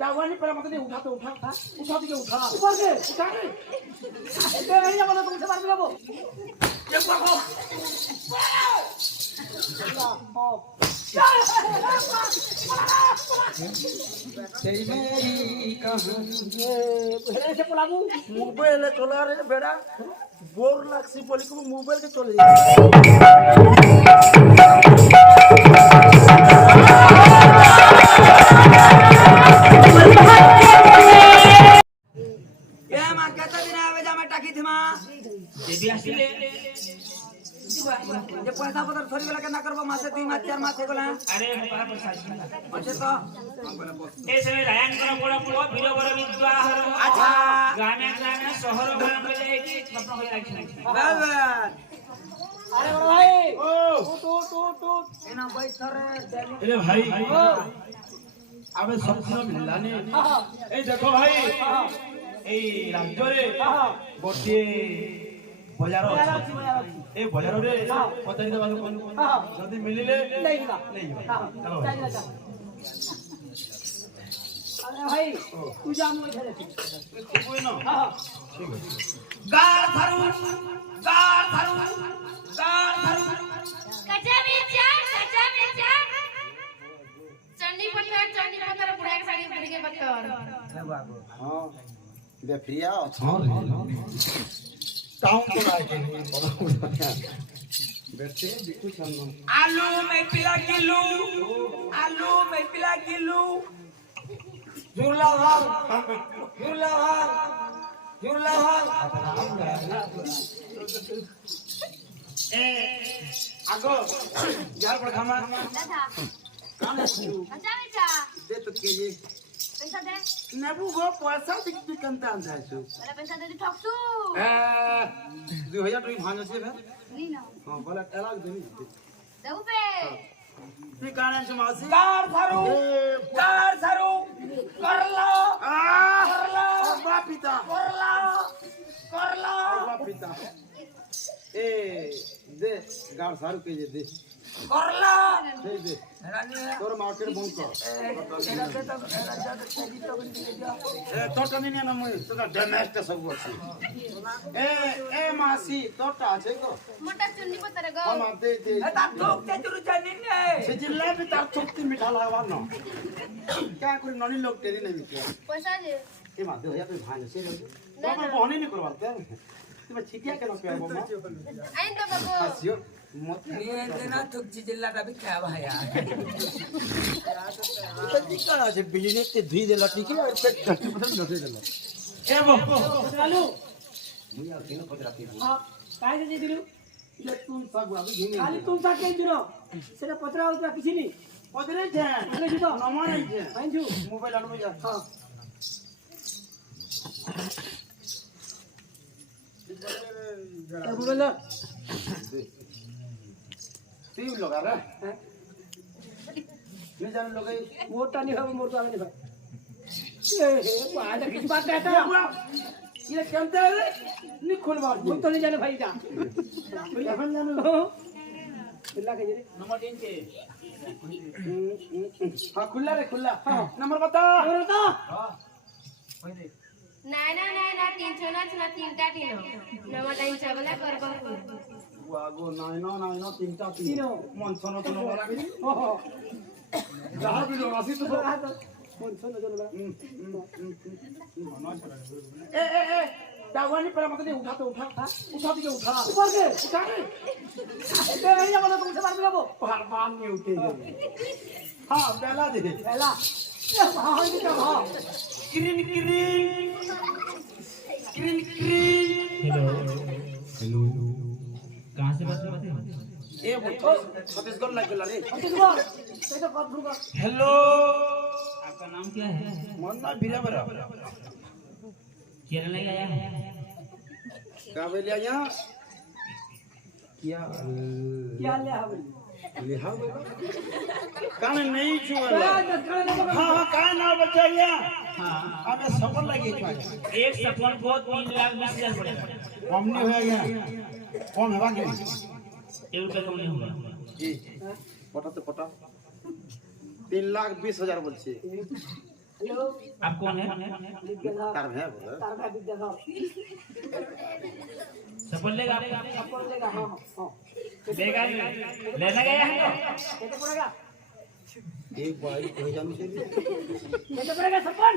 दावानी पर मत नहीं उठा तो उठा उठा के उठा ऊपर के उठा के ये नहीं बोला तुमसे मार दूंगा वो ये को तेरी मेरी कहानी भेड़े से पलागू मोबाइल चला रे बेड़ा बोर लागसी बोली को मोबाइल के चले ये मां कहता दिन आवे जा मैं टाकी थी मां दीदी आसीले ये पैसा पत्र थोड़ी वाला के ना करबो मासे 2 मास 4 मास हेगला अरे बड़ा पैसा अच्छे तो ए समय रायन कर बड़ा पुआ बिरो बड़ा विद्वा हर अच्छा गाने गाने शहर घर में जाए कि अपना हो लाइक बाबा अरे बड़ा भाई टू एना बैठ रे अरे भाई आबे सब मिलाने ए देखो भाई ए राज्य रे गोटे बजार अछि ए बजार रे पचारी देबा लोक जदी मिलिले नहीं ना चलो अरे भाई तू जा मुझे खेले कोई ना हां गार धरू कच्चा मिर्चा चंडी पत्थर बुढ़ा के साड़ी बुढ़ी के पत्थर हां बे फ्रिया अच्छा टाउन तो लाके नहीं पता बैठे बिल्कुल छानो आलू में पिला किलो जुरला ए आगो यार पर खामा दादा काने छु कच्चा मिर्चा दे तो केजी पैसा दे नेबू गो पैसा दिख कंता आंदा छु मेरा पैसा दे ठगसू ए 2000 रुपया भांजो छे बे नहीं ना हां बोला एलाग देनी देऊ पे ती काने छु मासी गार धरू करला बा पिता करला बा पिता ए दे गाड़ सारू के दे करला दे तोर मार्केट बंद कर ए तोटा नहीं ना मैं तो डैमेज का सब अछि ए मासी तोटा আছে গো मोटा चुन्नी पत्थर गो हम दे ता ठोक ते जुरु जानी ने से जिल्ला भी तार चोक्ति मिठा लागवा न क्या करी ननी लोग तेरी नहीं मिठा पैसा दे ए मा दे या तो भान से तो मैं बहने नहीं करवा क्या तुम छिटिया के न पे बम आइन तो बाबू हसियो मत ये देना ठोक जिल्ला का भी क्या भाया तो निकल आज बिजनेस के धुई देला ठीक है पेट पता न दे देला ए बो चालू मुया केन पतरा के हां काय दे दिलु ये तुम सब अभी घिने खाली तुम सा के दिनो सेटा पत्रा उतरा किसी नहीं पदरे छे अरे जी तो नमा नहीं छे आइन छु मोबाइल आनो जा हां क्या बोल रहा टीवी लगा रे नहीं जाने लोग मोटा नहीं है मोटा नहीं भाई ए बात किस बात कहता है ये केमते है नहीं खोल मार तुम तो नहीं जाने भाई जा अपन जानो बिल्ला के रे नंबर 3 के हां खुला रे खुला नंबर बता कोई दे ना 300 ना 3टा तीनो नंबर टाइम चबला करबो वागो नाइनो तीनटा तीनो मन सोनो तो नंबर आगे ओहो जहां भी लोग आसी तो कौन सुन जो ना ए दावानी पर मत नहीं उठा तो उठा के उठा ऊपर के उठा के ए नहीं बोला तुमसे मार दूंगा वो बार नहीं उठेगा हां पहला दे पहला हां ये क्या हां क्रीन हेलो कहां से बात कर रहे हैं ए वो छत्तीसगढ़ लग गया रे छत्तीसगढ़ मैं तो बात दूंगा हेलो आपका नाम क्या है मन ना भिरा बरा क्या ले आया है का बोलिया यहां क्या ले हवे लिहा कान नहीं छुआ हां कान ना बचाइया हां अबे सफर लगी छुआ एक सफर को 3,20,000 पड़ेगा कम नहीं हो गया कौन हवा के 1 रुपया कम नहीं होगा जी पटा तो पटा 3,20,000 বলছে। हेलो आप कौन है विद्याधर তার ভাই বলে तार भाई विद्याधर सफल लेगा सबको लेगा हाँ हाँ लेगा लेना गया है कैसे पड़ेगा एक भाई हो जाने से कैसे पड़ेगा सपन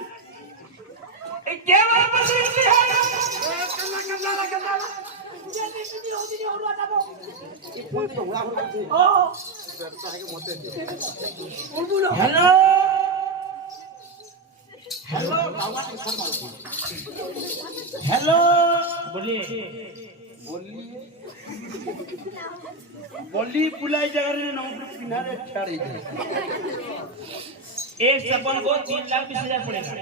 क्या वापस नहीं है कल्ला मुझे नहीं होती नहीं और आता वो एक फोन तो हुआ हो जाए ओ व्यवसाय के मोते और बोलो हेलो हेलो बाबा के सर मारो हेलो बोलिए बोली पुलाई जगह रे नाम पिनारे छाड़े एक सपन को 3,20,000 पड़ेगा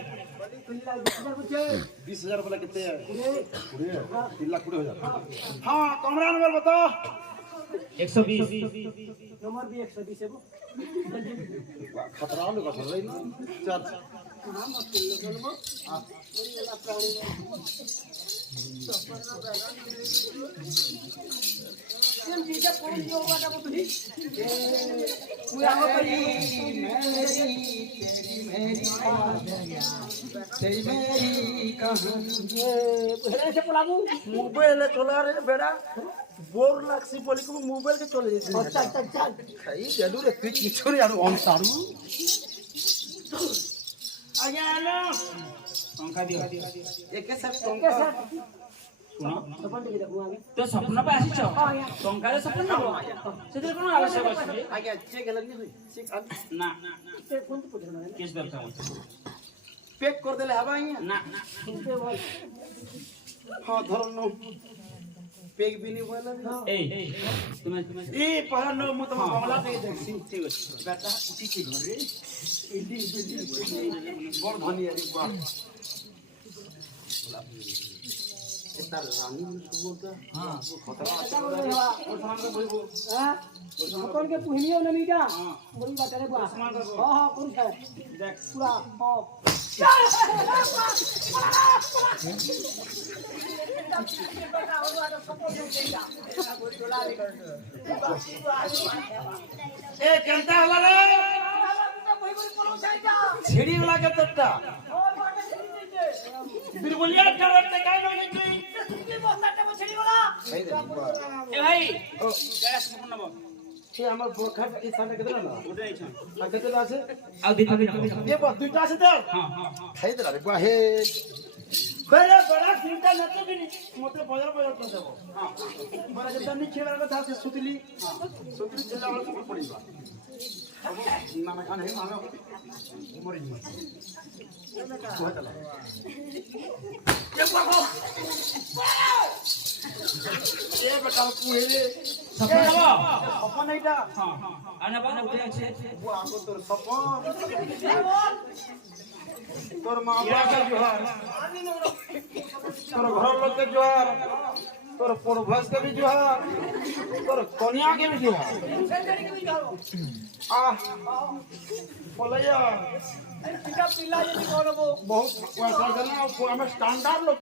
20,000 बोला कितने है 3,20,000 हाँ कमरा नंबर बताओ 120 नंबर भी 120 है वो खतरा लोग कर रही चल हाँ मत कर लो हां बड़ी वाला प्राणी तुम जीते कौन जो होगा ना वो भी पूरा हो गई तेरी मेरी कहानी पहले से बोलाबू मोबाइल चला रे बेड़ा बोर लागसी बोली को मोबाइल के चले जेते अच्छा अच्छा अच्छा खाई जादू रे तुई किछो रे यार ऑन सारू आगे आना पंखा दियो एक सर कैसे सुनो सपन टिके देखो आगे तो सपन पे आसीछ हां या टंका रे सपन नबो सेतिर कोनो आवश्यक अछि आगे चेक लगी हुई चेक ना से फोन तो पूछ रहा है केस दरकार पैक कर देले हवा ही ना सुनते बोल हां धर नो पैक भी नहीं बोला ए तुम्हें ए पहला नो मत मामला पे देखसी ठीक है बेटा उठी के घरे इडी बड़ धनी है एक बार इतना रानी बोलता हां वो खतरा अच्छा बोल रहा और सामान का बोलबो हां अपन के पुहनियो न मीटा बोली बात रे बा हां हां कौन है देख पूरा हां ए कंता हला रे सीढ़ी वाला के तट्टा बिरबुलिया करते काय लो निकली सही दे ए भाई गैस सपन नबो ये हमर बोखा के सामने के ना उठे छ आ केते আছে आ दिखा भी ये बस दुईटा আছে तो हां हां खाई दे रे बाहे बड़ा बड़ा चिंता न तो भी मते बाजार बाजार कर देबो हां बड़ा जब नहीं खेला का था सुतली सुतली चला वाला सब पड़ीबा ना ना खाना है मानो मरी जी तू चला ये बेटा पुहेले सपन नबो अपन नहींटा हां आना बाना उठे আছে वो आगो तोर सपन तोर मां बाप के जोहार तोर घर लोग के जोहार तोर पूर्वज के भी जोहार तोर कन्या के भी जोहार आ बोलैया पिला ये कौन वो बहुत पैसा देना हमें स्टैंडर्ड लोग